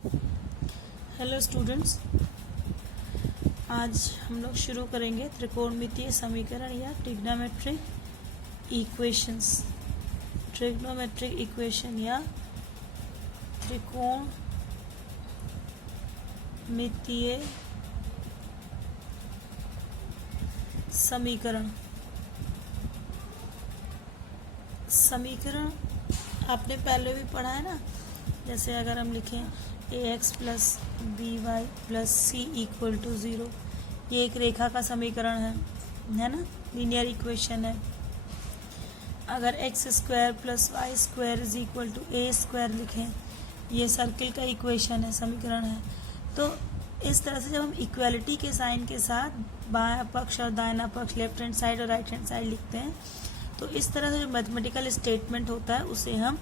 Hello students, आज हम लोग शुरू करेंगे त्रिकोणमितीय समीकरण या ट्रिग्नोमेट्रिक इक्वेशंस। ट्रिग्नोमेट्रिक इक्वेशन या त्रिकोणमितीय समीकरण आपने पहले भी पढ़ा है ना। जैसे अगर हम लिखें ax plus B Y plus C equal to 0, ये एक रेखा का समीकरण है ना, लीनियर इक्वेशन है। अगर X square plus Y square is equal to A square लिखें, ये सर्किल का इक्वेशन है, समीकरण है। तो इस तरह से जब हम इक्वालिटी के साइन के साथ बायां पक्ष और दाहिना पक्ष, लेफ्ट हैंड साइड और राइट हैंड साइड लिखते हैं, तो इस तरह से जो मैथमेटिकल स्टेटमेंट होता है उसे हम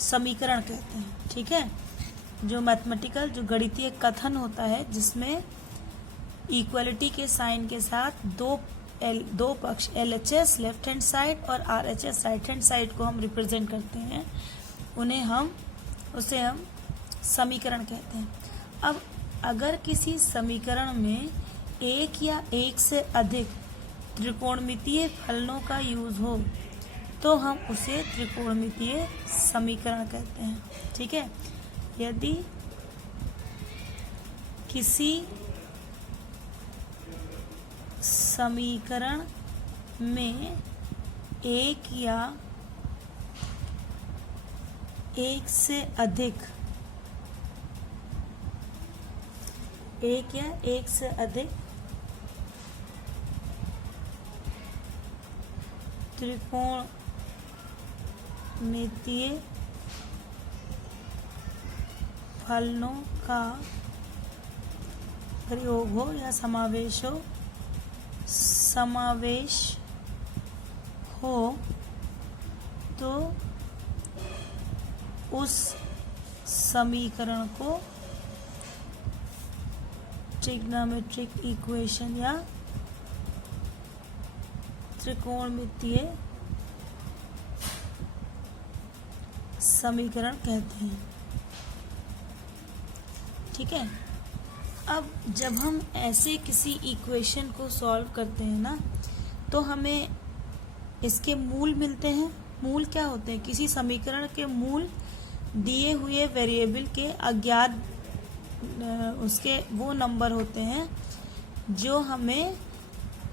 समीकरण कहते हैं। ठीक है, जो मैथमेटिकल जो गणितीय कथन होता है जिसमें इक्वालिटी के साइन के साथ दो पक्ष LHS लेफ्ट हैंड साइड और RHS राइट हैंड साइड को हम रिप्रेजेंट करते हैं, उसे हम समीकरण कहते हैं। अब अगर किसी समीकरण में एक या एक से अधिक त्रिकोणमितीय फलनों का यूज हो तो हम उसे त्रिकोणमितीय समीकरण कहते हैं। ठीक है, यदि किसी समीकरण में एक या एक से अधिक त्रिकोणमितीय फलनों का प्रयोग हो या समावेश हो तो उस समीकरण को ट्रिग्नोमेट्रिक इक्वेशन या त्रिकोणमितीय समीकरण कहते हैं। ठीक है, अब जब हम ऐसे किसी इक्वेशन को सॉल्व करते हैं ना, तो हमें इसके मूल मिलते हैं। मूल क्या होते हैं? किसी समीकरण के मूल दिए हुए वेरिएबल के अज्ञात उसके वो नंबर होते हैं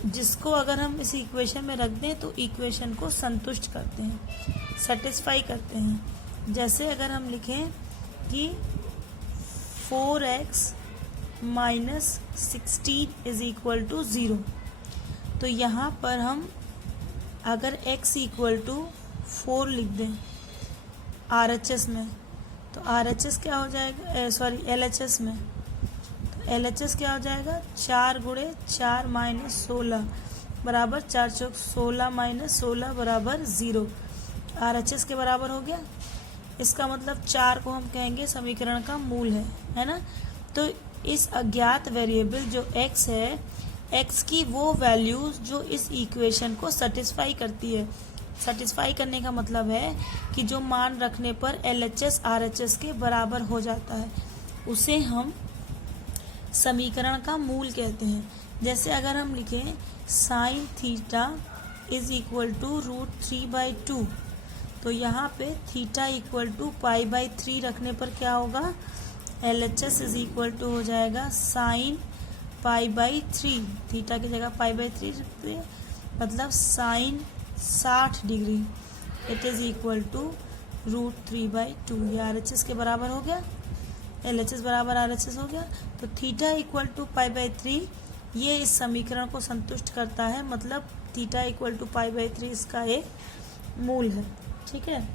जिसको अगर हम इस इक्वेशन में रख दें तो इक्वेशन को संतुष्ट करते हैं, सेटिस्फाई करते हैं। जैसे अगर हम लिखें कि 4x minus 16 is equal to 0, तो यहाँ पर हम अगर x इक्वल टू 4 लिख दें RHS में, तो RHS क्या हो जाएगा, LHS में, तो LHS क्या हो जाएगा, 4 गुणे 4 माइनस 16 बराबर 4 चौक 16 माइनस 16 बराबर 0। RHS के बराबर हो गया। इसका मतलब 4 को हम कहेंगे समीकरण का मूल है ना। तो इस अज्ञात वेरिएबल जो x है, x की वो वैल्यूज जो इस इक्वेशन को सेटिस्फाई करती है। सेटिस्फाई करने का मतलब है कि जो मान रखने पर LHS RHS के बराबर हो जाता है, उसे हम समीकरण का मूल कहते हैं। जैसे अगर हम लिखें sine theta is equal to √3/2, तो यहाँ पे थीटा इक्वल टू π/3 रखने पर क्या होगा, LHS इज इक्वल टू हो जाएगा साइन π/3, थीटा की जगह π/3 रखते हैं, मतलब sine 60 degree, it is equal to √3/2। ये RHS के बराबर हो गया, LHS बराबर RHS हो गया। तो थीटा इक्वल टू π/3 ये इस समीकरण को संतुष्ट करता है, मतलब थीटा इक्वल टू π/3 इसका एक मूल है। ठीक है,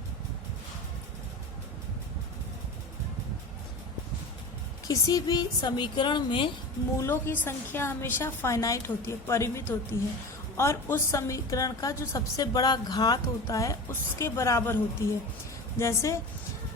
किसी भी समीकरण में मूलों की संख्या हमेशा फाइनाइट होती है, परिमित होती है, और उस समीकरण का जो सबसे बड़ा घात होता है उसके बराबर होती है। जैसे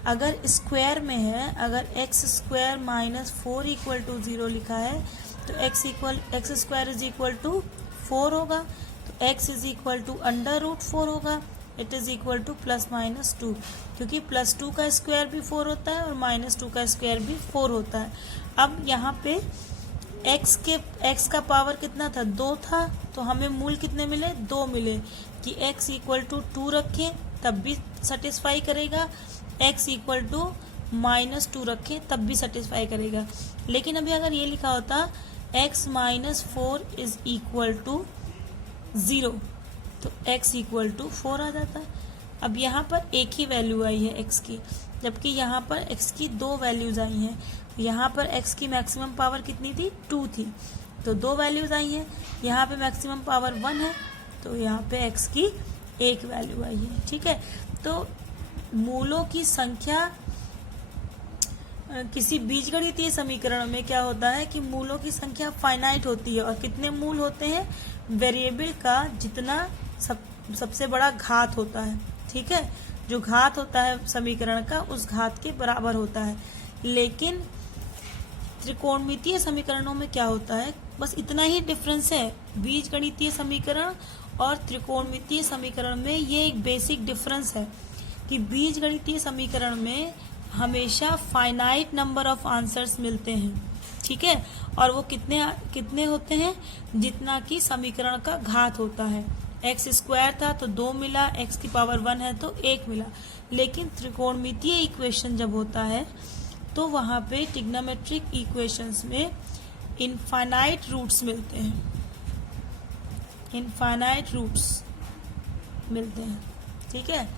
अगर स्क्वायर में है, अगर x square minus 4 equal to 0 लिखा है, तो x square is equal to 4 होगा, तो x इज इक्वल टू √4 होगा। इट इज़ इक्वल टू +-2, क्योंकि +2 का स्क्वायर भी 4 होता है और -2 का स्क्वायर भी 4 होता है। अब यहाँ पे x का पावर कितना था, 2 था, तो हमें मूल कितने मिले, 2 मिले, कि x इक्वल टू 2 रखें तब भी सेटिस्फाई करेगा, x इक्वल टू -2 रखें तब भी सेटिस्फाई करेगा। लेकिन अभी अगर ये लिखा होता x - 4 इज इक्वल टू 0, तो x इक्वल टू 4 आ जाता है। अब यहाँ पर एक ही वैल्यू आई है x की, जबकि यहाँ पर x की 2 वैल्यूज़ आई हैं। यहाँ पर x की मैक्सिमम पावर कितनी थी, 2 थी, तो 2 वैल्यूज़ आई हैं। यहाँ पे मैक्सिमम पावर 1 है, तो यहाँ पे x की 1 वैल्यू आई है। ठीक है, तो मूलों की संख्या किसी बीजगणितीय समीकरण में क्या होता है कि मूलों की संख्या फाइनाइट होती है, और कितने मूल होते हैं, वेरिएबल का जितना सबसे बड़ा घात होता है। ठीक है, जो घात होता है समीकरण का उस घात के बराबर होता है। लेकिन त्रिकोणमितीय समीकरणों में क्या होता है, बस इतना ही डिफरेंस है बीजगणितीय समीकरण और त्रिकोणमितीय समीकरण में। ये एक बेसिक डिफरेंस है कि बीजगणितीय समीकरण में हमेशा फाइनाइट नंबर ऑफ आंसर्स मिलते हैं। ठीक है, और वो कितने होते हैं, जितना कि समीकरण का घात होता है। एक्स स्क्वायर था तो 2 मिला, x की पावर 1 है तो 1 मिला। लेकिन त्रिकोणमितीय इक्वेशन जब होता है तो वहाँ पे ट्रिग्नोमेट्रिक इक्वेशंस में इनफाइनाइट रूट्स मिलते हैं, इनफाइनाइट रूट्स मिलते हैं। ठीक है,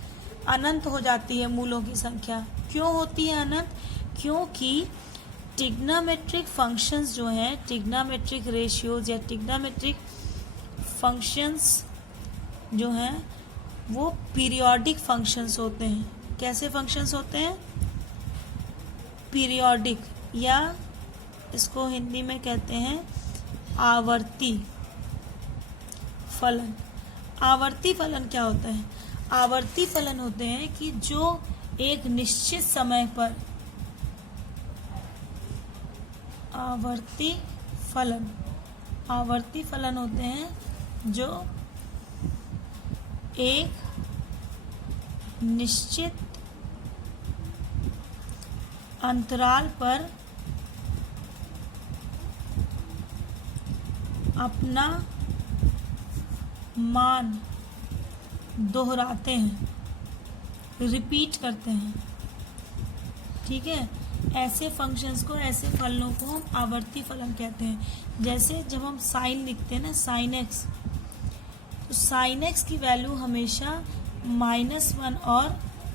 अनंत हो जाती है मूलों की संख्या। क्यों होती है अनंत, क्योंकि ट्रिग्नोमेट्रिक फंक्शंस जो हैं, ट्रिग्नोमेट्रिक रेशियोज या ट्रिग्नोमेट्रिक फंक्शंस जो हैं वो पीरियोडिक फंक्शंस होते हैं। कैसे फंक्शंस होते हैं, पीरियोडिक, या इसको हिंदी में कहते हैं आवर्ती फलन। आवर्ती फलन क्या होता है, आवर्ती फलन होते हैं कि जो एक निश्चित समय पर, आवर्ती फलन होते हैं जो एक निश्चित अंतराल पर अपना मान दोहराते हैं, रिपीट करते हैं। ठीक है, ऐसे फंक्शंस को, ऐसे फलनों को हम आवर्ती फलन कहते हैं। जैसे जब हम साइन लिखते हैं ना, साइन एक्स, तो साइन एक्स की वैल्यू हमेशा -1 और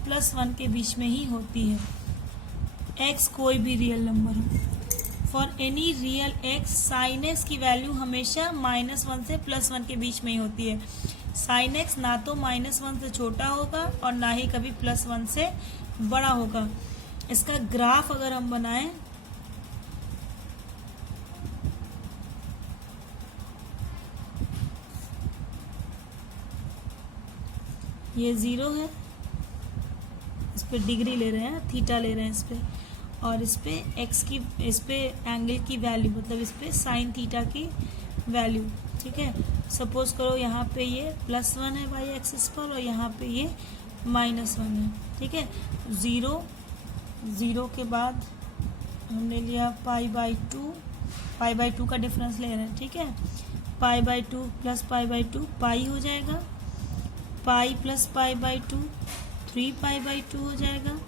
+1 के बीच में ही होती है। एक्स कोई भी रियल नंबर हो, for any real x sine x की वैल्यू हमेशा -1 से +1 के बीच में ही होती है। साइन एक्स ना तो -1 से छोटा होगा और ना ही कभी +1 से बड़ा होगा। इसका ग्राफ अगर हम बनाएं, ये 0 है, इस पे डिग्री ले रहे हैं, थीटा ले रहे हैं इस पे, और इस पे एक्स की, इस पे एंगल की वैल्यू, मतलब इस पे साइन थीटा की वैल्यू। ठीक है, सपोज करो यहाँ पे ये +1 है वाई एक्सिस पर और यहाँ पे ये -1 है। ठीक है, 0 के बाद हमने लिया π/2, π/2 का डिफरेंस ले रहे हैं। ठीक है, π/2 + π/2 पाई हो जाएगा, पाई + π/2 3π/2 हो जाएगा,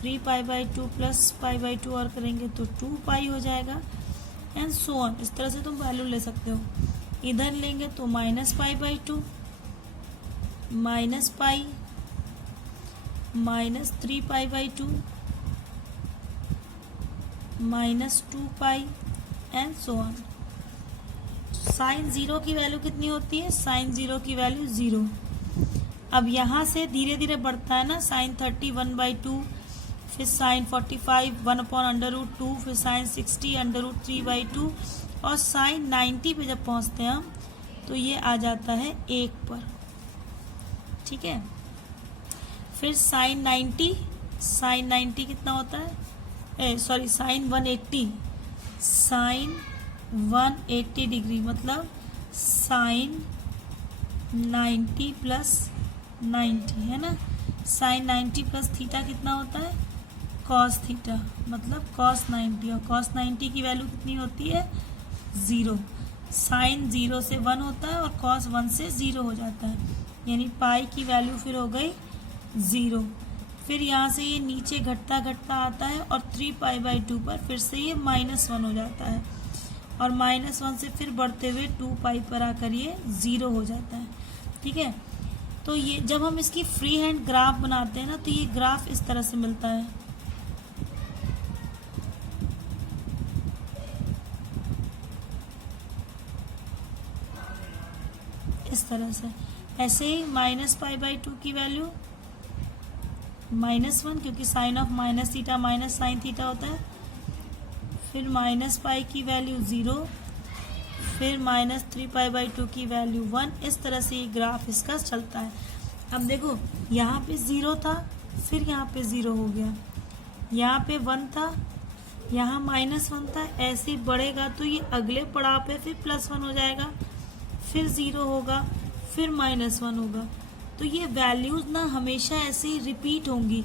3π/2 + π/2 और करेंगे तो 2π हो जाएगा, एंड सो ऑन। इस तरह से तुम वैल्यू ले सकते हो। इधर लेंगे तो -π/2 -π -3π/2 -2π एंड सो ऑन। साइन 0 की वैल्यू कितनी होती है, साइन 0 की वैल्यू 0। अब यहाँ से धीरे धीरे बढ़ता है ना, साइन 30 1/2, फिर साइन 45 1/√2, फिर साइन 60 √3/2, और साइन 90 पे जब पहुँचते हैं हम तो ये आ जाता है 1 पर। ठीक है, फिर साइन 90 कितना होता है, साइन 180 डिग्री, मतलब साइन 90 + 90 है ना। साइन 90 प्लस थीटा कितना होता है, कॉस थीटा, मतलब कॉस 90, और कॉस 90 की वैल्यू कितनी होती है, 0। साइन 0 से 1 होता है और कॉस 1 से 0 हो जाता है, यानी पाई की वैल्यू फिर हो गई 0। फिर यहाँ से ये नीचे घटता घटता आता है और 3π/2 पर फिर से ये -1 हो जाता है, और -1 से फिर बढ़ते हुए 2π पर आकर ये 0 हो जाता है। ठीक है, तो ये जब हम इसकी फ्री हैंड ग्राफ बनाते हैं ना, तो ये ग्राफ इस तरह से मिलता है। इस तरह से, ऐसे ही -π/2 की वैल्यू -1, क्योंकि sine of minus theta minus sine theta होता है, फिर -π की वैल्यू 0, फिर -3π/2 की वैल्यू 1। इस तरह से ये ग्राफ इसका चलता है। अब देखो यहाँ पे 0 था, फिर यहाँ पे 0 हो गया, यहाँ पे 1 था, यहाँ -1 था, ऐसे ही बढ़ेगा तो ये अगले पड़ाव पे फिर +1 हो जाएगा, फिर 0 होगा, फिर -1 होगा। तो ये वैल्यूज ना हमेशा ऐसे ही रिपीट होंगी।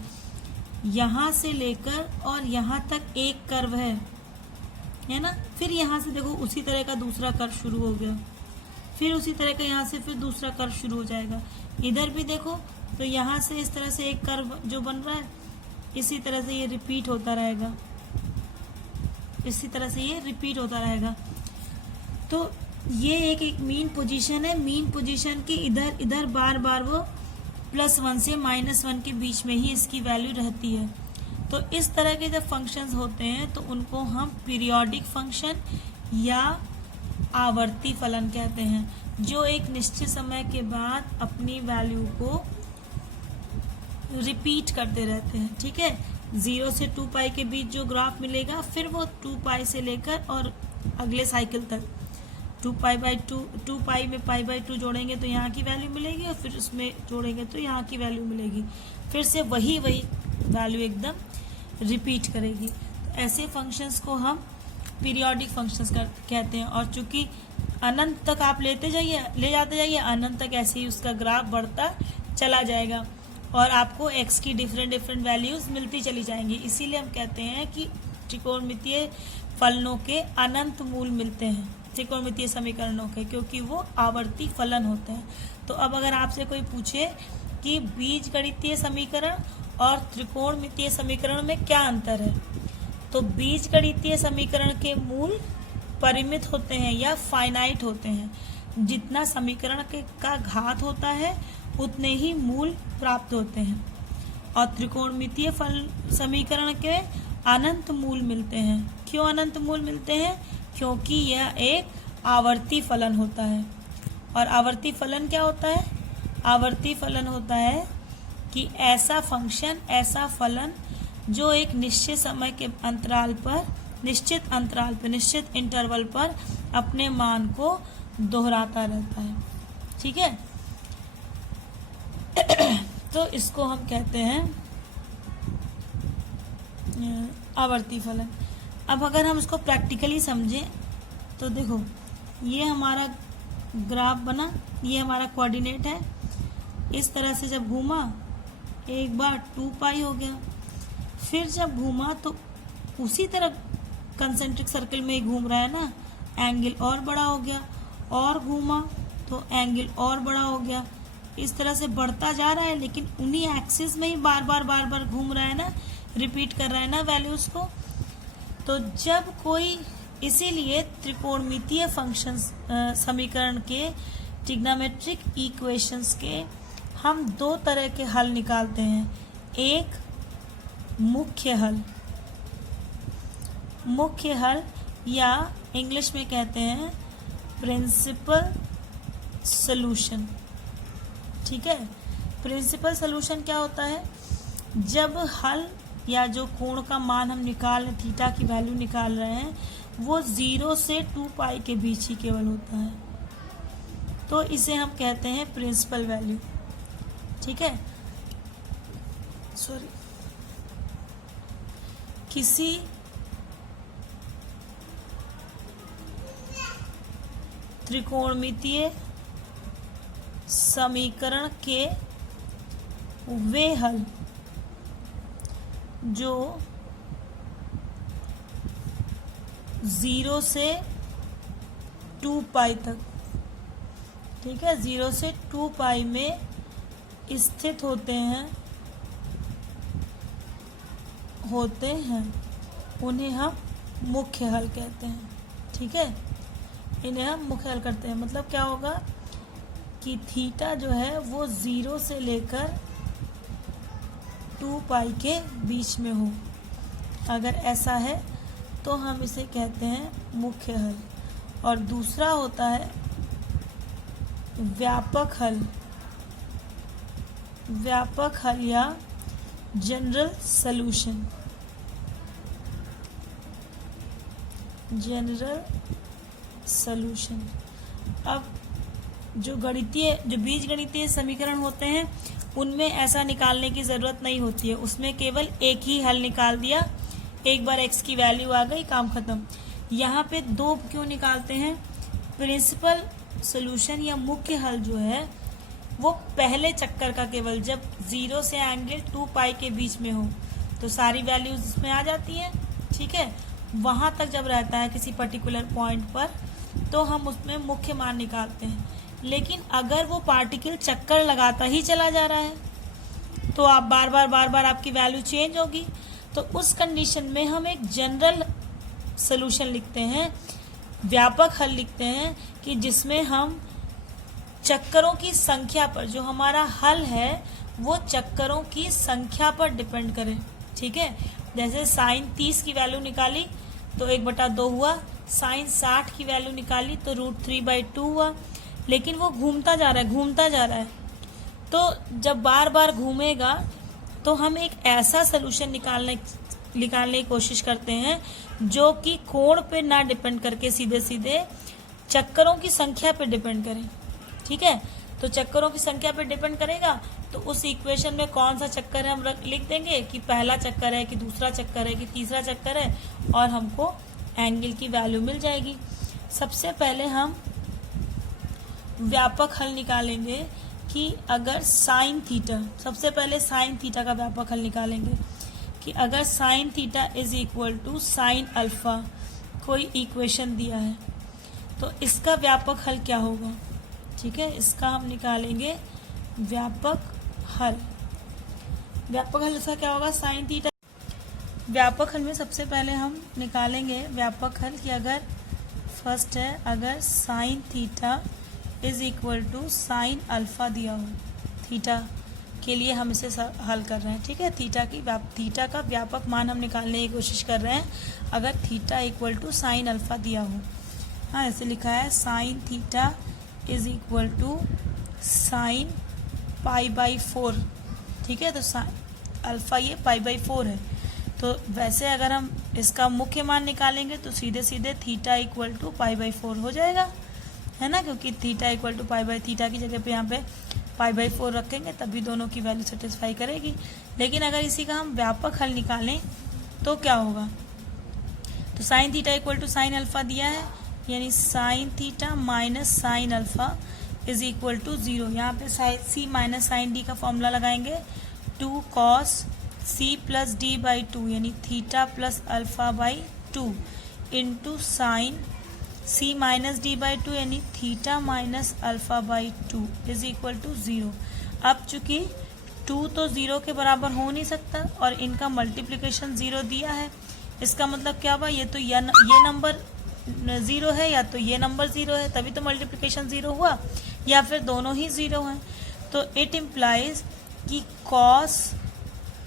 यहाँ से लेकर और यहाँ तक एक कर्व है ना, फिर यहाँ से देखो उसी तरह का दूसरा कर्व शुरू हो गया, फिर उसी तरह का यहाँ से फिर दूसरा कर्व शुरू हो जाएगा। इधर भी देखो तो यहाँ से इस तरह से एक कर्व जो बन रहा है, इसी तरह से ये रिपीट होता रहेगा, इसी तरह से ये रिपीट होता रहेगा। तो ये एक मीन पोजीशन है, मीन पोजीशन के इधर इधर बार बार वो +1 से -1 के बीच में ही इसकी वैल्यू रहती है। तो इस तरह के जब फंक्शंस होते हैं तो उनको हम पीरियोडिक फंक्शन या आवर्ती फलन कहते हैं, जो एक निश्चित समय के बाद अपनी वैल्यू को रिपीट करते रहते हैं। ठीक है, 0 से 2π के बीच जो ग्राफ मिलेगा, फिर वो 2π से लेकर और अगले साइकिल तक 2π में π/2 जोड़ेंगे तो यहाँ की वैल्यू मिलेगी, और फिर उसमें जोड़ेंगे तो यहाँ की वैल्यू मिलेगी, फिर से वही वैल्यू एकदम रिपीट करेगी। तो ऐसे फंक्शंस को हम पीरियोडिक फंक्शंस कहते हैं। और चूंकि अनंत तक आप ले जाते जाइए, अनंत तक ऐसे ही उसका ग्राफ बढ़ता चला जाएगा और आपको x की डिफरेंट वैल्यूज मिलती चली जाएंगी। इसीलिए हम कहते हैं कि त्रिकोणमितीय फलनों के अनंत मूल मिलते हैं, त्रिकोणमितीय समीकरणों के, क्योंकि वो आवर्ती फलन होते हैं। तो अब अगर आपसे कोई पूछे कि बीजगणितीय समीकरण और त्रिकोणमितीय समीकरण में क्या अंतर है, तो बीजगणितीय समीकरण के मूल परिमित होते हैं या फाइनाइट होते हैं। जितना समीकरण का घात होता है उतने ही मूल प्राप्त होते हैं, और त्रिकोणमितीय समीकरण के अनंत मूल मिलते हैं। क्यों अनंत मूल मिलते हैं? क्योंकि यह एक आवर्ती फलन होता है। और आवर्ती फलन क्या होता है? आवर्ती फलन होता है कि ऐसा फंक्शन, ऐसा फलन जो एक निश्चित समय के अंतराल पर, निश्चित इंटरवल पर अपने मान को दोहराता रहता है। ठीक है, तो इसको हम कहते हैं आवर्ती फलन। अब अगर हम इसको प्रैक्टिकली समझें तो देखो, ये हमारा ग्राफ बना, ये हमारा कोऑर्डिनेट है, इस तरह से जब घूमा एक बार 2π हो गया, फिर जब घूमा तो उसी तरह कंसेंट्रिक सर्किल में ही घूम रहा है ना, एंगल और बड़ा हो गया, और घूमा तो एंगल और बड़ा हो गया, इस तरह से बढ़ता जा रहा है, लेकिन उन्हीं एक्सिस में ही बार बार घूम रहा है ना, रिपीट कर रहा है ना वैल्यूज को। तो जब कोई, इसीलिए त्रिकोणमितीय फंक्शंस समीकरण के, ट्रिग्नोमेट्रिक इक्वेशंस के हम दो तरह के हल निकालते हैं। एक मुख्य हल या इंग्लिश में कहते हैं प्रिंसिपल सॉल्यूशन। ठीक है, प्रिंसिपल सॉल्यूशन क्या होता है? जब हल या जो कोण का मान हम निकाल रहे, थीटा की वैल्यू निकाल रहे हैं, वो 0 से 2π के बीच ही केवल होता है, तो इसे हम कहते हैं प्रिंसिपल वैल्यू। ठीक है, किसी त्रिकोणमितीय समीकरण के वे हल जो 0 से 2 पाई तक, ठीक है, 0 से 2 पाई में स्थित होते हैं उन्हें हम मुख्य हल कहते हैं। ठीक है, इन्हें हम मुख्य हल करते हैं। मतलब क्या होगा कि थीटा जो है वो 0 से लेकर 2 पाई के बीच में हो। अगर ऐसा है तो हम इसे कहते हैं मुख्य हल। और दूसरा होता है व्यापक हल। व्यापक हल या जनरल सॉल्यूशन। General solution. अब जो बीजगणितीय समीकरण होते हैं उनमें ऐसा निकालने की ज़रूरत नहीं होती है, उसमें केवल एक ही हल निकाल दिया, एक बार x की वैल्यू आ गई, काम खत्म। यहाँ पे दो क्यों निकालते हैं? प्रिंसिपल सॉल्यूशन या मुख्य हल जो है वो पहले चक्कर का केवल जब 0 से एंगल 2 पाई के बीच में हो तो सारी वैल्यूज इसमें आ जाती हैं। ठीक है, वहाँ तक जब रहता है किसी पर्टिकुलर पॉइंट पर तो हम उसमें मुख्य मान निकालते हैं। लेकिन अगर वो पार्टिकल चक्कर लगाता ही चला जा रहा है तो आप बार बार आपकी वैल्यू चेंज होगी। तो उस कंडीशन में हम एक जनरल सॉल्यूशन लिखते हैं, व्यापक हल लिखते हैं कि जिसमें हम चक्करों की संख्या पर, जो हमारा हल है वो चक्करों की संख्या पर डिपेंड करे। ठीक है, जैसे साइन 30 की वैल्यू निकाली तो 1/2 हुआ, साइन 60 की वैल्यू निकाली तो √3/2 हुआ। लेकिन वो घूमता जा रहा है तो जब बार बार घूमेगा तो हम एक ऐसा सलूशन निकालने की कोशिश करते हैं जो कि कोण पे ना डिपेंड करके सीधे सीधे चक्करों की संख्या पे डिपेंड करे। ठीक है, तो चक्करों की संख्या पे डिपेंड करेगा तो उस इक्वेशन में कौन सा चक्कर है हम लिख देंगे कि पहला चक्कर है कि दूसरा चक्कर है कि तीसरा चक्कर है, और हमको एंगल की वैल्यू मिल जाएगी। सबसे पहले हम व्यापक हल निकालेंगे कि अगर साइन थीटा, सबसे पहले साइन थीटा का व्यापक हल निकालेंगे कि अगर sine theta is equal to sine alpha, कोई इक्वेशन दिया है तो इसका व्यापक हल क्या होगा। ठीक है, इसका हम निकालेंगे व्यापक हल। व्यापक हल इसका क्या होगा, साइन थीटा। व्यापक हल में सबसे पहले हम निकालेंगे व्यापक हल कि अगर फर्स्ट है, अगर sine theta is equal to sine alpha दिया हो, थीटा के लिए हम इसे हल कर रहे हैं। ठीक है, थीटा का व्यापक मान हम निकालने की कोशिश कर रहे हैं अगर theta equal to sine alpha दिया हो। हाँ, ऐसे लिखा है sine theta is equal to sine π/4। ठीक है, तो अल्फा ये π/4 है। तो वैसे अगर हम इसका मुख्य मान निकालेंगे तो सीधे सीधे थीटा इक्वल टू π/4 हो जाएगा, है ना, क्योंकि थीटा इक्वल टू थीटा की जगह पे यहाँ पे π/4 रखेंगे तभी दोनों की वैल्यू सेटिस्फाई करेगी। लेकिन अगर इसी का हम व्यापक हल निकालें तो क्या होगा, तो sine theta equal to sine alpha दिया है, यानी sine theta minus sine alpha is equal to 0। यहाँ पे सी माइनस साइन डी का फॉर्मूला लगाएंगे, 2 cos c प्लस d/2 यानी थीटा प्लस अल्फा/2 into sine c minus d/2 यानी थीटा माइनस अल्फा/2 इज इक्वल टू 0। अब चूंकि 2 तो 0 के बराबर हो नहीं सकता और इनका मल्टीप्लिकेशन 0 दिया है, इसका मतलब क्या हुआ, ये तो ये नंबर 0 है या तो ये नंबर 0 है, तभी तो मल्टीप्लिकेशन 0 हुआ, या फिर दोनों ही 0 हैं। तो इट इम्प्लाइज कि cos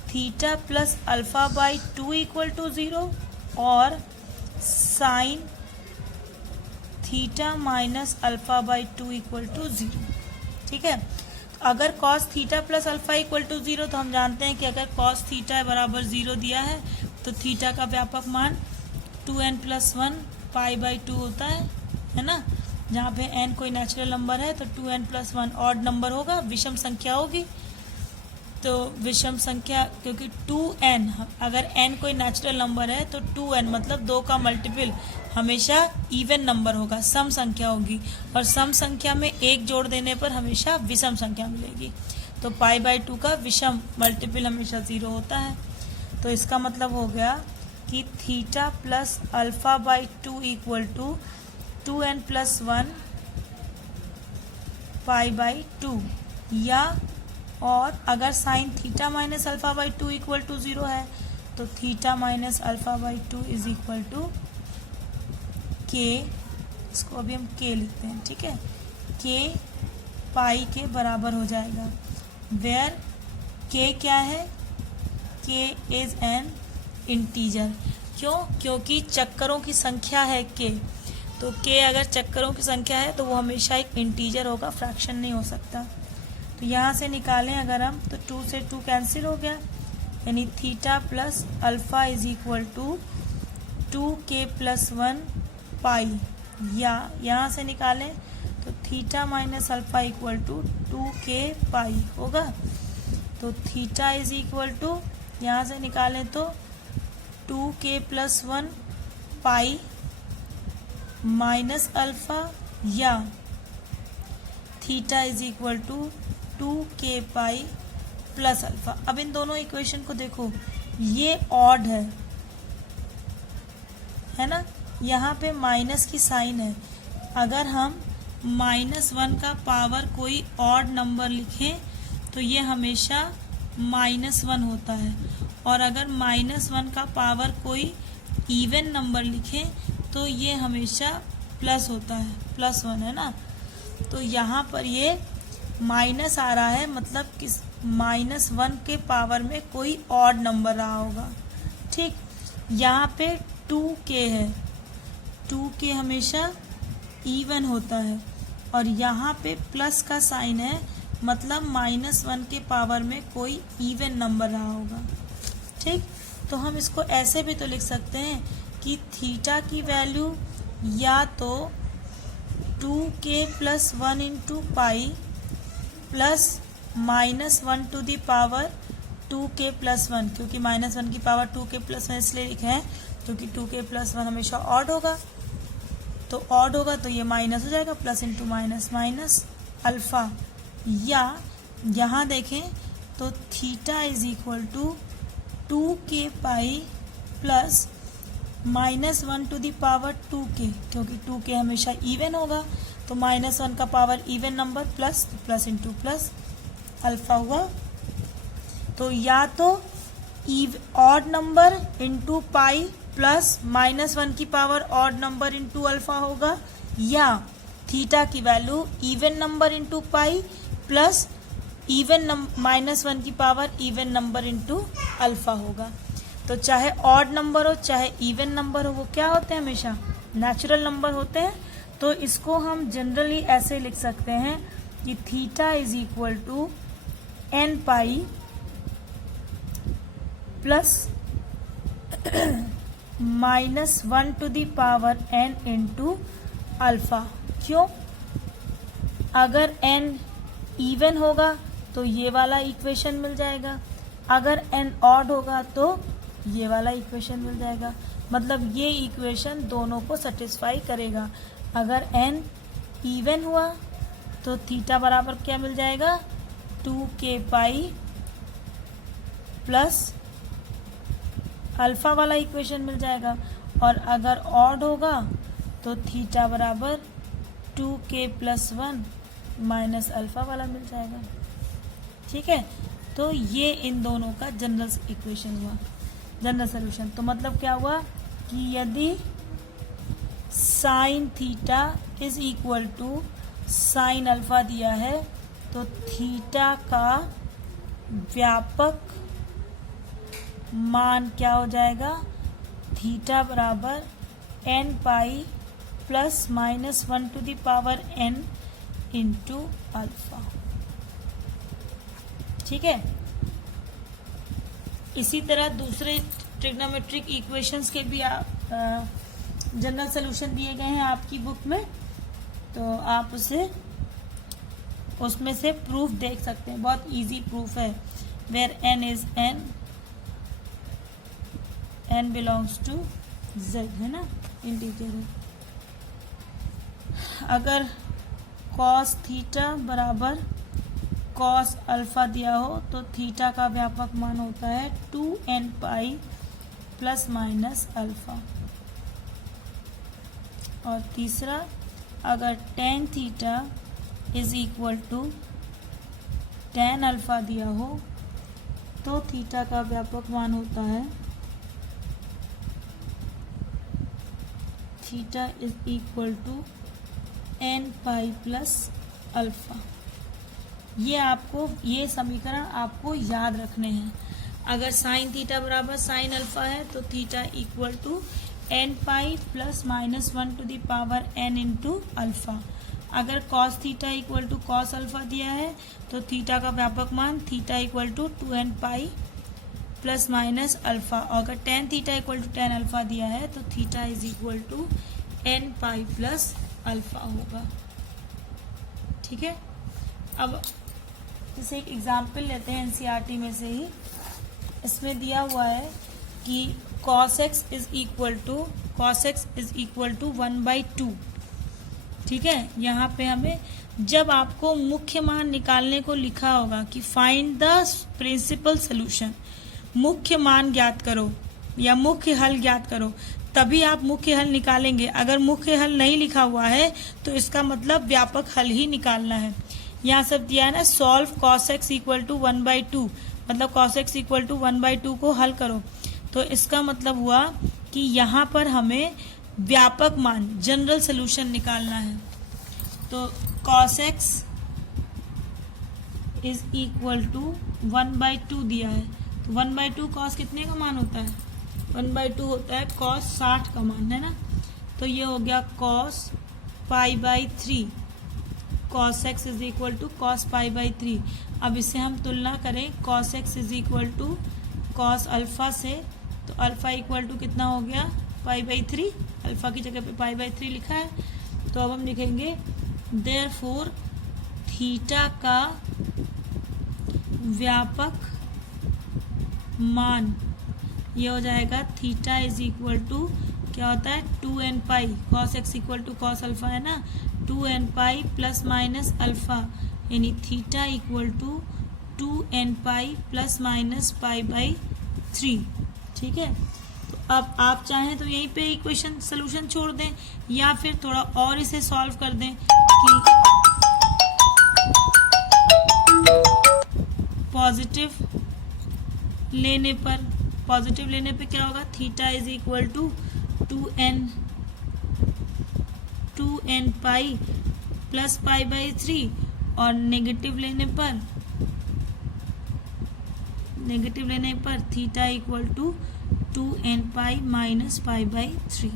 थीटा प्लस अल्फा/2 इक्वल टू 0 और साइन थीटा माइनस अल्फा/2 इक्वल टू 0। ठीक है, तो अगर cos theta plus alpha equal to 0 तो हम जानते हैं कि अगर cos थीटा बराबर 0 दिया है तो थीटा का व्यापक मान 2n+1 π/2 होता है ना। जहाँ पे n कोई नेचुरल नंबर है तो 2n+1 ऑड नंबर होगा, विषम संख्या होगी। तो विषम संख्या, क्योंकि 2n, अगर n कोई नेचुरल नंबर है तो 2n मतलब 2 का मल्टीपल हमेशा इवन नंबर होगा, सम संख्या होगी, और सम संख्या में 1 जोड़ देने पर हमेशा विषम संख्या मिलेगी। तो पाई बाई 2 का विषम मल्टीपल हमेशा 0 होता है। तो इसका मतलब हो गया कि theta plus alpha by 2 equal to 2n+1 pi by 2, या और अगर sine theta minus alpha by 2 equal to 0 है तो theta minus alpha by 2 is equal to k, इसको अभी हम के लिखते हैं, ठीक है, के पाई के बराबर हो जाएगा, वेयर के क्या है, के इज एन इंटीजर। क्यों? क्योंकि चक्करों की संख्या है के, तो के अगर चक्करों की संख्या है तो वो हमेशा एक इंटीजर होगा, फ्रैक्शन नहीं हो सकता। तो यहाँ से निकालें अगर हम तो 2 से 2 कैंसिल हो गया, यानी theta plus alpha is equal to 2k+1 pi, या यहाँ से निकालें तो theta minus alpha equal to 2k pi होगा। तो थीटा इज इक्वल टू, यहाँ से निकालें तो 2k+1 पाई माइनस अल्फा, या theta is equal to 2k pi plus alpha. अब इन दोनों इक्वेशन को देखो, ये ऑड है ना, यहाँ पे माइनस की साइन है। अगर हम -1 का पावर कोई ऑड नंबर लिखें तो ये हमेशा -1 होता है, और अगर -1 का पावर कोई इवन नंबर लिखें तो ये हमेशा प्लस होता है, +1 है ना। तो यहाँ पर ये माइनस आ रहा है, मतलब किस -1 के पावर में कोई ऑड नंबर रहा होगा, ठीक। यहाँ पे 2k है, 2k हमेशा इवन होता है, और यहाँ पे प्लस का साइन है, मतलब -1 के पावर में कोई इवन नंबर रहा होगा, ठीक। तो हम इसको ऐसे भी तो लिख सकते हैं कि थीटा की वैल्यू या तो 2k+1 into pi plus -1 to the power 2k+1, क्योंकि -1 की पावर 2k+1 इसलिए लिखे हैं क्योंकि 2k+1 हमेशा ऑड होगा, तो ऑड होगा तो ये माइनस हो जाएगा, plus into minus minus alpha, या यहाँ देखें तो theta is equal to 2k pi plus -1 to the power 2k, क्योंकि 2k हमेशा इवन होगा, तो -1 का power even number plus into plus alpha हुआ। तो या तो odd number into pi plus -1 की power odd number into alpha होगा, या थीटा की value even number into pi plus -1 की power even number into alpha होगा। तो चाहे ऑड नंबर हो चाहे इवन नंबर हो, वो क्या होते हैं, हमेशा नेचुरल नंबर होते हैं। तो इसको हम जनरली ऐसे लिख सकते हैं कि theta is equal to n pi plus -1 to the power n into alpha. क्यों? अगर n इवन होगा तो ये वाला इक्वेशन मिल जाएगा, अगर n ऑड होगा तो ये वाला इक्वेशन मिल जाएगा, मतलब ये इक्वेशन दोनों को सेटिस्फाई करेगा। अगर n इवन हुआ तो थीटा बराबर क्या मिल जाएगा, 2k पाई प्लस अल्फा वाला इक्वेशन मिल जाएगा, और अगर ऑड होगा तो थीटा बराबर 2k+1 माइनस अल्फा वाला मिल जाएगा, ठीक है। तो ये इन दोनों का जनरल इक्वेशन हुआ, जनरल सोल्यूशन। तो मतलब क्या हुआ कि यदि sine theta is equal to sine alpha दिया है तो थीटा का व्यापक मान क्या हो जाएगा, थीटा बराबर n pi plus -1 to the power n into alpha, ठीक है। इसी तरह दूसरे ट्रिग्नोमेट्रिक इक्वेशंस के भी जनरल सोल्यूशन दिए गए हैं आपकी बुक में, तो आप उसमें से प्रूफ देख सकते हैं, बहुत इजी प्रूफ है। Where n is n belongs to z, है ना, इंटीजर है। अगर cos थीटा बराबर कॉस अल्फा दिया हो तो थीटा का व्यापक मान होता है 2n pi plus minus alpha. और तीसरा, अगर tan theta is equal to tan alpha दिया हो तो थीटा का व्यापक मान होता है theta is equal to n pi plus alpha. ये समीकरण आपको याद रखने हैं। अगर साइन थीटा बराबर साइन अल्फा है तो theta equal to n pi plus minus 1 to the power n into alpha. अगर cos theta equal to cos alpha दिया है तो थीटा का व्यापक मान theta equal to 2n pi plus minus alpha. और अगर tan theta equal to tan alpha दिया है तो theta is equal to n pi plus alpha होगा। ठीक है, अब जैसे एक एग्जाम्पल लेते हैं एनसीईआरटी में से ही। इसमें दिया हुआ है कि cos x is equal to 1/2। ठीक है, यहाँ पे हमें जब आपको मुख्य मान निकालने को लिखा होगा कि फाइंड द प्रिंसिपल सॉल्यूशन, मुख्य मान ज्ञात करो या मुख्य हल ज्ञात करो, तभी आप मुख्य हल निकालेंगे। अगर मुख्य हल नहीं लिखा हुआ है तो इसका मतलब व्यापक हल ही निकालना है। यहाँ सब दिया है ना, solve cos x equal to 1/2, मतलब cos x इक्वल टू 1/2 को हल करो। तो इसका मतलब हुआ कि यहाँ पर हमें व्यापक मान जनरल सोल्यूशन निकालना है। तो cos x is equal to 1/2 दिया है, तो 1/2 cos कितने का मान होता है? 1/2 होता है cos 60 का मान, है ना। तो ये हो गया cos π/3, cos x is equal to cos π/3। अब इसे हम तुलना करें cos x is equal to cos alpha से, तो अल्फा इक्वल टू कितना हो गया? π/3। अल्फा की जगह पे π/3 लिखा है। तो अब हम लिखेंगे देयरफॉर थीटा का व्यापक मान, ये हो जाएगा थीटा इज इक्वल टू क्या होता है 2n pi, cos x equal to cos alpha है ना, 2n pi plus minus alpha, यानी theta equal to 2n pi plus minus π/3। ठीक है, तो अब आप चाहें तो यहीं पे इक्वेशन सोल्यूशन छोड़ दें या फिर थोड़ा और इसे सॉल्व कर दें कि पॉजिटिव लेने पे क्या होगा? Theta is equal to 2n pi plus π/3, और नेगेटिव लेने पर theta equal to 2n pi minus π/3।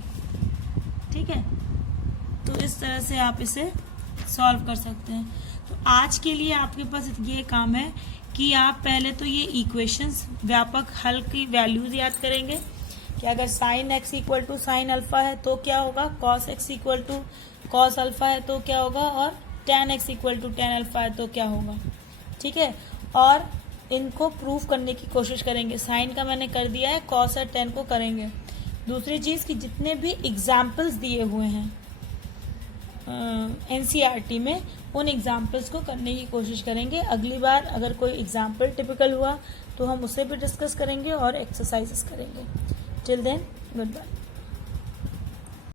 ठीक है, तो इस तरह से आप इसे सॉल्व कर सकते हैं। तो आज के लिए आपके पास ये काम है कि आप पहले तो ये इक्वेशंस व्यापक हल की वैल्यूज याद करेंगे कि अगर sine x equal to sine alpha है तो क्या होगा, cos x equal to cos alpha है तो क्या होगा, और tan x equal to tan alpha है तो क्या होगा। ठीक है, और इनको प्रूफ करने की कोशिश करेंगे। साइन का मैंने कर दिया है, cos और tan को करेंगे। दूसरी चीज़ कि जितने भी एग्जाम्पल्स दिए हुए हैं एनसीईआरटी में, उन एग्जाम्पल्स को करने की कोशिश करेंगे। अगली बार अगर कोई एग्जाम्पल टिपिकल हुआ तो हम उसे भी डिस्कस करेंगे और एक्सरसाइजेस करेंगे। Till then, good bye.